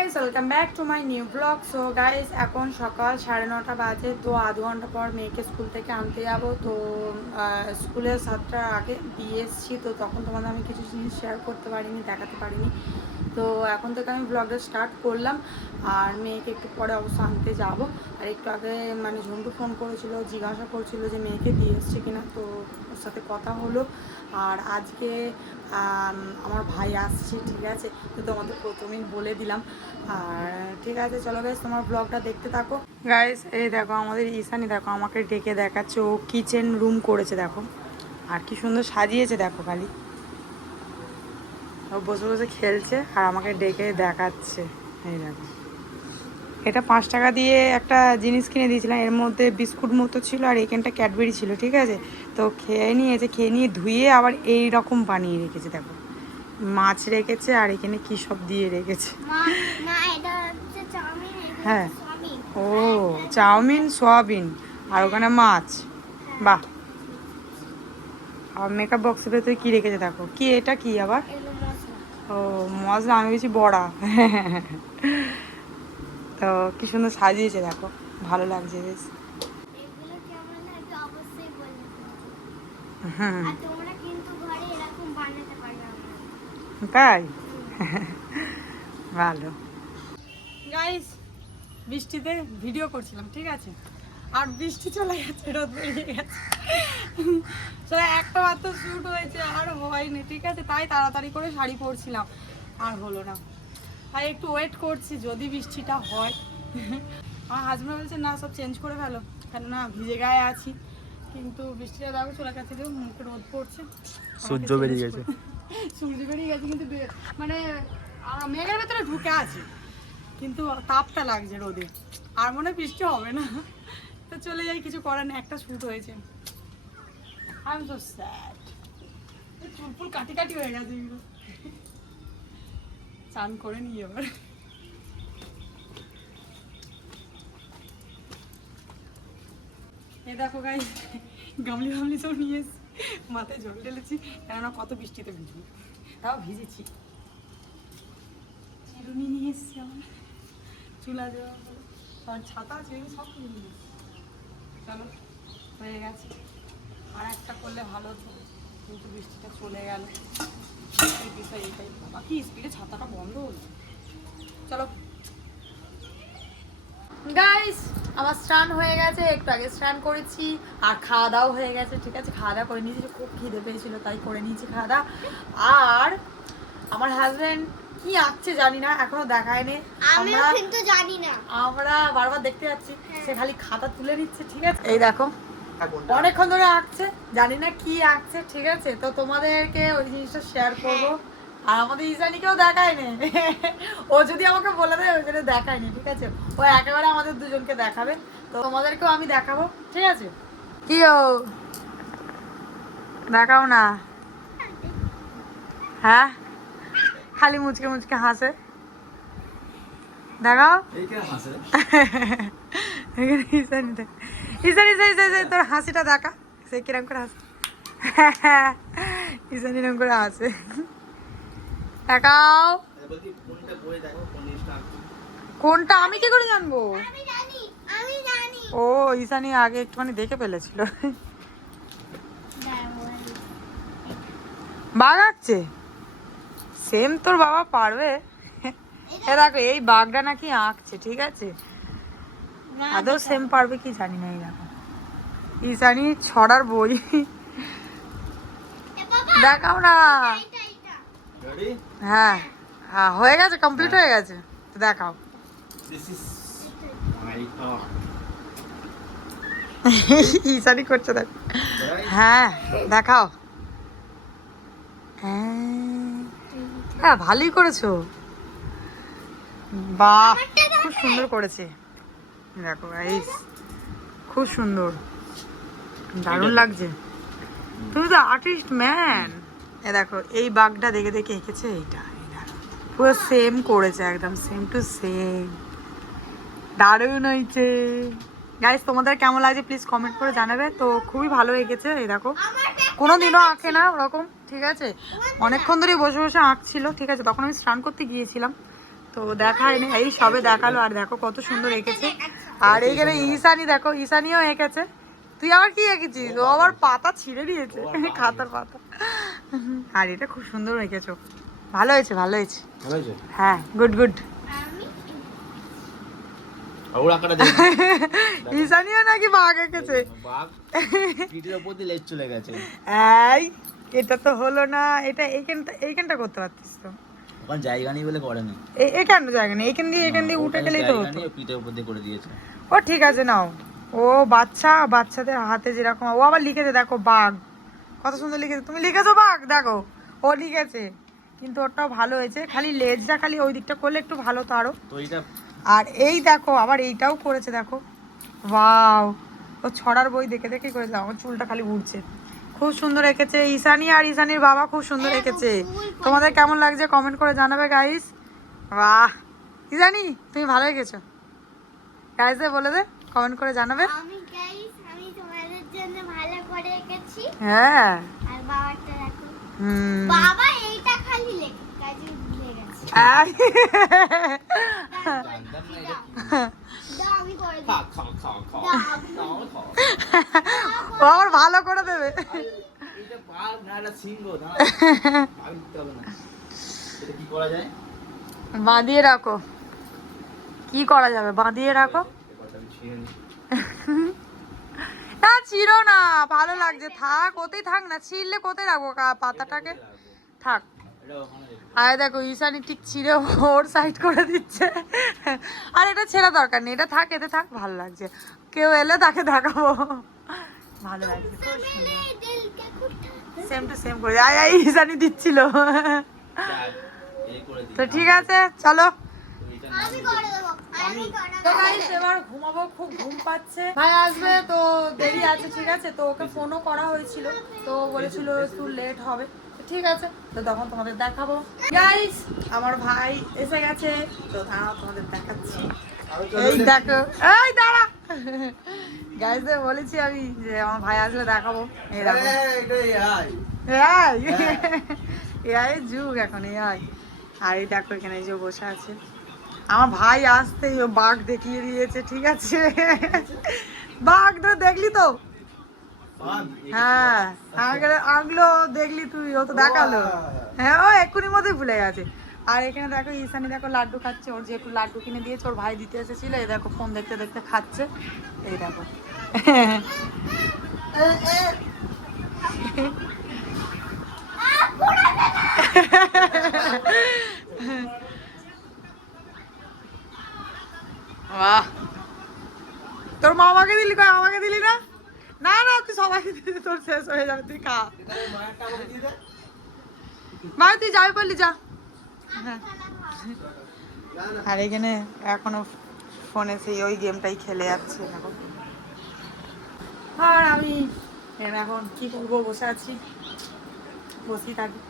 Guys, welcome back to my new blog. So guys, এখন সকাল 9:30 বাজে। তো আধ ঘন্টা পর মেয়েকে স্কুল থেকে আনতে যাব। তো স্কুলে 7টার আগে দিয়ে এসেছি। তো তখন তোমাদের আমি কিছু জিনিস শেয়ার করতে পারিনি, দেখাতে পারিনি। তো এখন থেকে আমি ব্লগটা স্টার্ট করলাম। আর মেয়েকে একটু পরে অবশ্য আনতে যাব। আর একটু আগে মানে ঝন্টু ফোন করেছিল, জিজ্ঞাসা করছিল যে মেয়েকে দিয়ে এসছে কিনা। তো ওর সাথে কথা হলো। আর আজকে আমার ভাই আসছে, ঠিক আছে। তো তোমাদের প্রথমেই বলে দিলাম। আর ঠিক আছে, চলো গাইস, তোমার ব্লগটা দেখতে থাকো। গাইস, এই দেখো আমাদের ঈশানি, দেখো আমাকে ডেকে দেখাচ্ছে। ও কিচেন রুম করেছে, দেখো। আর কি সুন্দর সাজিয়েছে, দেখো খালি। ও বসে বসে খেলছে আর আমাকে ডেকে দেখাচ্ছে। এই দেখো, এটা 5 টাকা দিয়ে একটা জিনিস কিনে দিয়েছিলাম। এর মধ্যে বিস্কুট মতো ছিল আর এখানটা ক্যাডবেরি ছিল, ঠিক আছে। তো খেয়ে নিয়ে ধুয়ে আবার এই রকম বানিয়ে রেখেছে, দেখো। মাছ রেখেছে আর এখানে কি সব দিয়ে রেখেছে। হ্যাঁ, ও চাউমিন, সোয়াবিন, আর ওখানে মাছ। বাহ। আর মেকআপ বক্সের ভেতরে কি রেখেছে, দেখো। কি এটা, কি আবার? ও মশলা, আমি বেশি বড়া। তো কি সুন্দর সাজিয়েছে, দেখো। ভালো লাগছে বেশ। হুম, তাই? ভালো। গাইস, বৃষ্টিতে ভিডিও করছিলাম, ঠিক আছে। আর বৃষ্টি চলে গেছে, রোদ বেরিয়ে গেছে। তো একটা মাত্র শ্যুট হয়েছে, আর হয়নি, ঠিক আছে। তাই তাড়াতাড়ি করে শাড়ি পরছিলাম, আর হলো না। তাই একটু ওয়েট করছি যদি বৃষ্টিটা হয়। আমার হাজব্যান্ড বলছে না, সব চেঞ্জ করে ফেলো, কেননা ভিজে গায়ে আছি। কিন্তু বৃষ্টিটা দেখো চলে গেছে, মুখে রোদ পড়ছে, সূর্য বেরিয়ে গেছে। সূর্য বেরিয়ে গেছে, কিন্তু মানে মেঘের ভেতরে ঢুকে আছে, কিন্তু তাপটা লাগছে রোদে। আর মনে হয় বৃষ্টি হবে না। তো চলে যাই, কিছু করার নেই। একটা শ্যুট হয়েছে। I am so sad. চুলপুল কাটি কাটি হয়ে গেছে এগুলো। চান করে নিয়ে এবার। এ দেখো গাইস, গামলি সব নিয়ে এসেছি, মাথায় জল ঢেলেছি, কেননা কত বৃষ্টিতে ভিজবো। তাও ভিজেছি। চিরুনি নিয়ে এসেছি, আমার চুলা দেওয়া, কারণ ছাতা আছে, সব কিছু নিয়ে এসেছি। চলো, হয়ে গেছে। আর একটা করলে ভালো হতো, কিন্তু বৃষ্টিটা চলে গেল। এই বিষয় এইটাই, বাকি স্পিডে ছাতাটা বন্ধ হলো। চলো গাইস, আমার স্নান হয়ে গেছে, একটু আগে স্নান করেছি। আর খাওয়া দাওয়া হয়ে গেছে, ঠিক আছে। খাওয়া দাওয়া করে নিয়েছি, খুব খিদে পেয়েছিল তাই করে নিয়েছি খাওয়া দাওয়া। আর আমার হাজবেন্ড কি আঁকছে জানি না, এখনো দেখায়নি। আমরা কিন্তু জানি না, আমরা বারবার দেখতে যাচ্ছি, সে খালি খাতা তুলে নিচ্ছে, ঠিক আছে। এই দেখো, অনেকক্ষণ ধরে আঁকছে, জানি না কি আঁকছে, ঠিক আছে। তো তোমাদেরকে ওই জিনিসটা শেয়ার করবো। আর আমাদের ঈশানীকেও দেখায়নি। ও যদি আমাকে বলে দেয়, ওই জন্য দেখায়নি, ঠিক আছে। ও একেবারে আমাদের দুজনকে দেখাবে। তো তোমাদেরকেও আমি দেখাবো, ঠিক আছে। কি ও দেখাও না? হ্যাঁ, খালি মুচকে মুচকে হাসে, দেখাও। ঈশানী দেখ, ঈশানী তোর হাসিটা দেখা, সে কিরম করে হাসে। ঈশানী এরকম করে হাসে, দেখাও। কোনটা আমি কি করে জানবো? ও ঈশানী আগে একটুখানি দেখে ফেলেছিল। বাঘ আঁকছে, সেম তোর বাবা পারবে। এ দেখো, এই বাঘটা নাকি আঁকছে, ঠিক আছে। আদৌ সেম পারবে কি জানি না। এই দেখো, ঈশানী ছড়ার বই। দেখাও না। হ্যাঁ হ্যাঁ, হয়ে গেছে, কমপ্লিট হয়ে গেছে। তো দেখাও। ঈশানী করছে, দেখ। হ্যাঁ, দেখাও। হ্যাঁ, ভালোই করেছো। বাহ, খুব সুন্দর করেছে। দেখো গাইস, খুব সুন্দর, দারুণ লাগছে। তুমি তো আর্টিস্ট ম্যান। এ দেখো, এই বাঘটা দেখে দেখে এঁকেছে এইটা। পুরো সেম করেছে, একদম সেম টু সেম। দারুণ হয়েছে গাইস। তোমাদের কেমন লাগছে প্লিজ কমেন্ট করে জানাবে। তো খুবই ভালো এঁকেছে। এই দেখো, কোনো দিনও আঁকে না ওরকম, ঠিক আছে। অনেকক্ষণ ধরেই বসে বসে আঁকছিল, ঠিক আছে। তখন আমি স্নান করতে গিয়েছিলাম, তো দেখায়নি, এই সবে দেখালো। আর দেখো কত সুন্দর এঁকেছে। আর এইখানে ঈশানি দেখো, ঈশানিও এঁকেছে। তুই আবার কি এঁকেছিস? ও আবার পাতা ছিঁড়ে দিয়েছে, খাতার পাতা। আর এটা খুব সুন্দর এঁকেছো, ভালো হয়েছে, ভালো হয়েছে। হ্যাঁ, গুড গুড। ঈশানিও নাকি বাঘ এঁকেছে। এই, এটা তো হলো না। এটা এইখানটা করতে পারতিস তো। জায়গা নেই বলে করেনি। এখানে জায়গা নেই, এখান দিয়ে উঠে গেলেই তো হতো। পিঠের উপর দিয়ে করে দিয়েছে। ও ঠিক আছে, নাও। ও বাচ্চাদের হাতে যেরকম, ও আবার লিখেছে দেখো বাঘ, কত সুন্দর লিখেছে। তুমি লিখেছো বাঘ, দেখো ও লিখেছে, কিন্তু ওটাও ভালো হয়েছে। খালি লেজটা খালি ওই দিকটা করলে একটু ভালো তো আরো। আর এই দেখো আবার এইটাও করেছে, দেখো ওয়াও। ও ছড়ার বই দেখে দেখে করেছে। আমার চুলটা খালি উড়ছে। খুব সুন্দর এঁকেছে ঈশানি, আর ঈশানির বাবা খুব সুন্দর এঁকেছে। তোমাদের কেমন লাগছে কমেন্ট করে জানাবে গাইস। বাহ ঈশানি, তুমি ভালো এঁকেছো। গাইসে বলে দে, কমেন্ট করে জানাবে। আমি তোমাদের জন্য ভালো করে এঁকেছি। হ্যাঁ, আর বাবাটা দেখো। হুম, বাবা এইটা খালি লেখে, কাজে ভুলে গেছে। দাও আমি করে দিই। ও আবার ভালো করে দেবে। বাঁধিয়ে রাখো, কি করা যাবে, বাঁধিয়ে রাখো। না ছিড়ো না, ভালো লাগছে, থাক ওতেই থাক না, ছিঁড়লে কোথায় রাখবো পাতাটাকে, থাক। আর দেখো ঈশানি ঠিক ছিঁড়ে ওর সাইড করে দিচ্ছে। আর এটা ছেঁড়া দরকার নেই, এটা থাক, এতে থাক, ভালো লাগছে। কেউ এলে তাকে দেখাবো, ভালো লাগছে, খুব সুন্দর। সেম টু সেম করে ঈশানি দিচ্ছিল। তো ঠিক আছে, চলো। আমি করে দেবো। আমি করে তো দেবো। গাইস এবার ঘুমাবো, খুব ঘুম পাচ্ছে। ভাই আসবে তো দেরি আছে, ঠিক আছে। তো ওকে ফোনও করা হয়েছিল, তো বলেছিল একটু লেট হবে। তো ঠিক আছে, তো তখন তোমাদের দেখাবো। গাইস আমার ভাই এসে গেছে, তো দাঁড়াও তোমাদের দেখাচ্ছি। এই দেখো, এই দাঁড়া। গাইসদের বলেছি আমি যে আমার ভাই আসলে দেখাবো। এই দেখো, এআই যুগ এখন, এআই। আর এই দেখো এখানে যে বসে আছে আমার ভাই, আসতেই ও বাঘ দেখিয়ে দিয়েছে, ঠিক আছে। বাঘ তো দেখলি তো, হ্যাঁ আগলো দেখলি তুই, ও তো দেখালো। হ্যাঁ, ও এক্ষুনি মধ্যে ভুলে গেছে। আর এখানে দেখো ঈশানি দেখো লাড্ডু খাচ্ছে, ওর যেহেতু লাড্ডু কিনে দিয়েছে, ওর ভাই দিতে এসেছিল। এই দেখো ফোন দেখতে দেখতে খাচ্ছে, এই দেখো। বাহ, তোর মামাকে দিলি, কই আমাকে দিলি না? না না, তুই সবাইকে দিলি, তোর শেষ হয়ে যাবে, তুই খা। ভাই তুই যাবি বললি, যা। হ্যাঁ। আর এখানে এখনো ফোনে সেই ওই গেমটাই খেলে যাচ্ছে এখন। আর আমি এখন কি করবো, বসে আছি, বসেই থাকি।